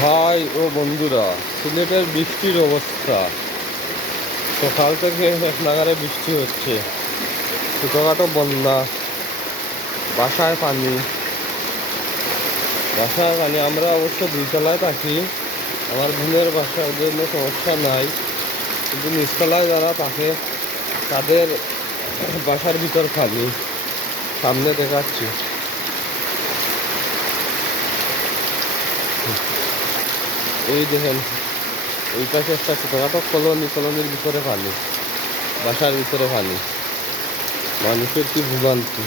ভাই ও বন্ধুরা, সিলেটের বৃষ্টির অবস্থা সকাল থেকে এক নাগারে বৃষ্টি হচ্ছে। ছোটোখাটো বন্যা, বাসায় পানি। আমরা অবশ্য দুইতলায় থাকি। আমার বোনের বাসার জন্য সমস্যা নাই, কিন্তু নিচতলায় যারা থাকে তাদের বাসার ভিতর পানি। সামনে দেখাচ্ছি, এই দেখেন, এই পাশে একটা ছোটোখাটো কলোনির ভিতরে পানি, বাসার ভিতরে পানি। মানুষের কি ভোগান্তি!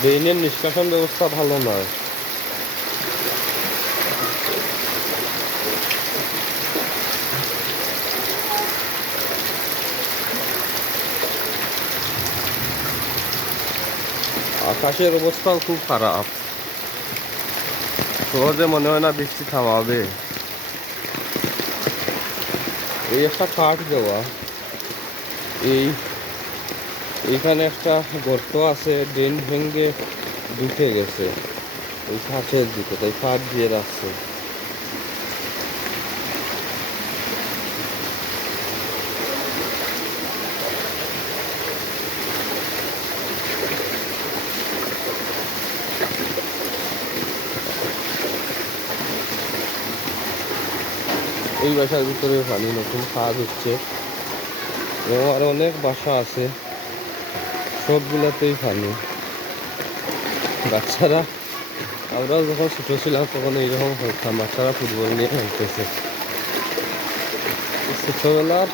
ড্রেনের নিষ্কাশন ব্যবস্থা ভালো নয়। আকাশের অবস্থাও খুব খারাপ। সহজে মনে হয় না বৃষ্টি থামাবে। এই একটা কাঠ দেওয়া, এইখানে একটা গর্ত আছে, ড্রেন ভেঙে ঢুকে গেছে ওই কাছের দিকে, তাই কাঠ দিয়ে রাখছে। এই বাসার ভিতরে পানি, নতুন কাজ হচ্ছে এবং আরো অনেক বাসা আছে, সবগুলাতেই পানি। বাচ্চারা, আমরা যখন ছোট ছিলাম তখন এইরকম হতাম, বাচ্চারা ফুটবল নিয়ে খেলতেছে। ছোটবেলার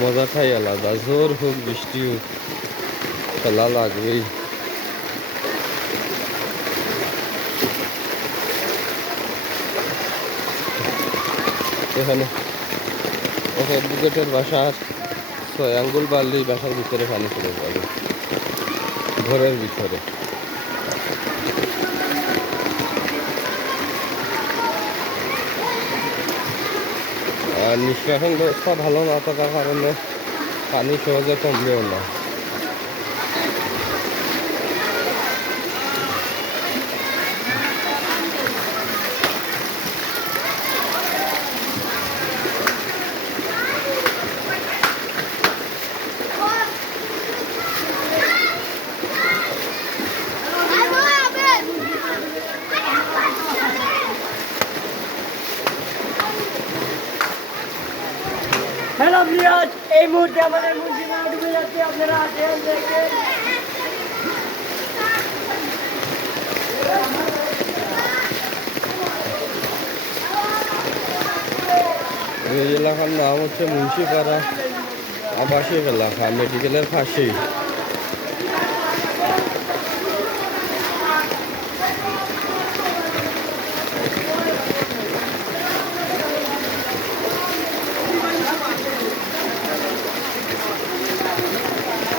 মজাটাই আলাদা। জোর হোক বৃষ্টি হোক, খেলা লাগবেই। এখানে এক অ্যাডভোকেটের বাসার 6 আঙ্গুল বাড়লেই বাসার ভিতরে পানি চলে যাবে, ঘরের ভিতরে। আর নিষ্কাশন ব্যবস্থা ভালো না থাকার কারণে পানি সহজে কমবেও না। হ্যালো ভিউয়ার্স, এই মুহূর্তে আমাদের মুন্সিপাল ডুবে যাচ্ছে, আপনারা আসেন দেখেন। এই এলাকার নাম হচ্ছে মুন্সিপাড়া আবাসিক এলাকা, মেডিকেলের পাশেই।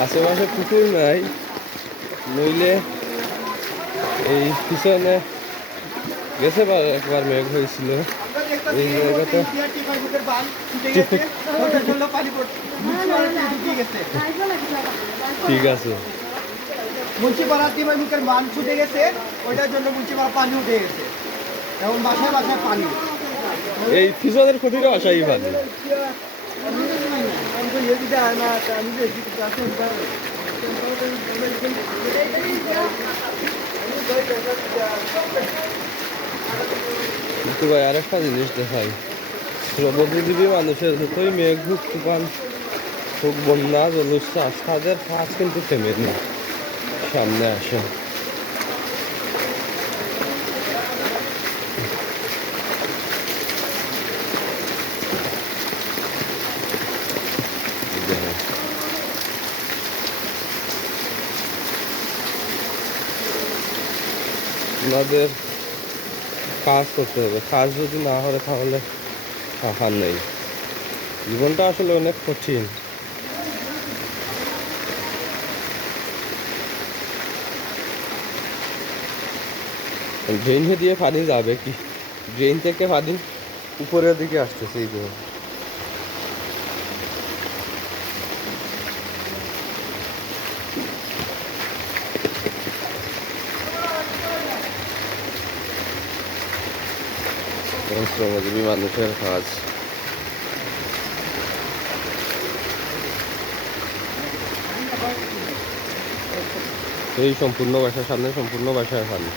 আশেপাশে পুকুর নাই, নইলে এই পিছনে গেছে একবার মেঘ হয়েছিল এই জায়গাটা। ঠিক আছে, মুন্সিপাড়া টিপাইমুখের বাঁধ ছুটে গেছে, ওইটার জন্য মুন্সিপাড়া পানি উঠে গেছে, এবং বাসায় বাসায় পানি। এই পিছনের ক্ষতিটা আসাই পানি। কিন্তু ভাই আরেকটা জিনিস দেখাই, শ্রমজীবী মানুষের যতই মেঘ হোক, তুফান হোক, বন্যা জলোচ্ছ্বাস, তাদের কাজ কিন্তু থেমে নেই, সামনে আসে। ওনাদের কাজ করতে হবে, কাজ যদি না হয় তাহলে টাকা নেই। জীবনটা আসলে অনেক কঠিন। ড্রেন দিয়ে পানি যাবে কি? ড্রেন থেকে পানি উপরের দিকে আসতেছে এইগুলো। শ্রমজীবী মানুষের কাজ। এই সম্পূর্ণ বাসার সামনে সম্পূর্ণ বাসায় পানি।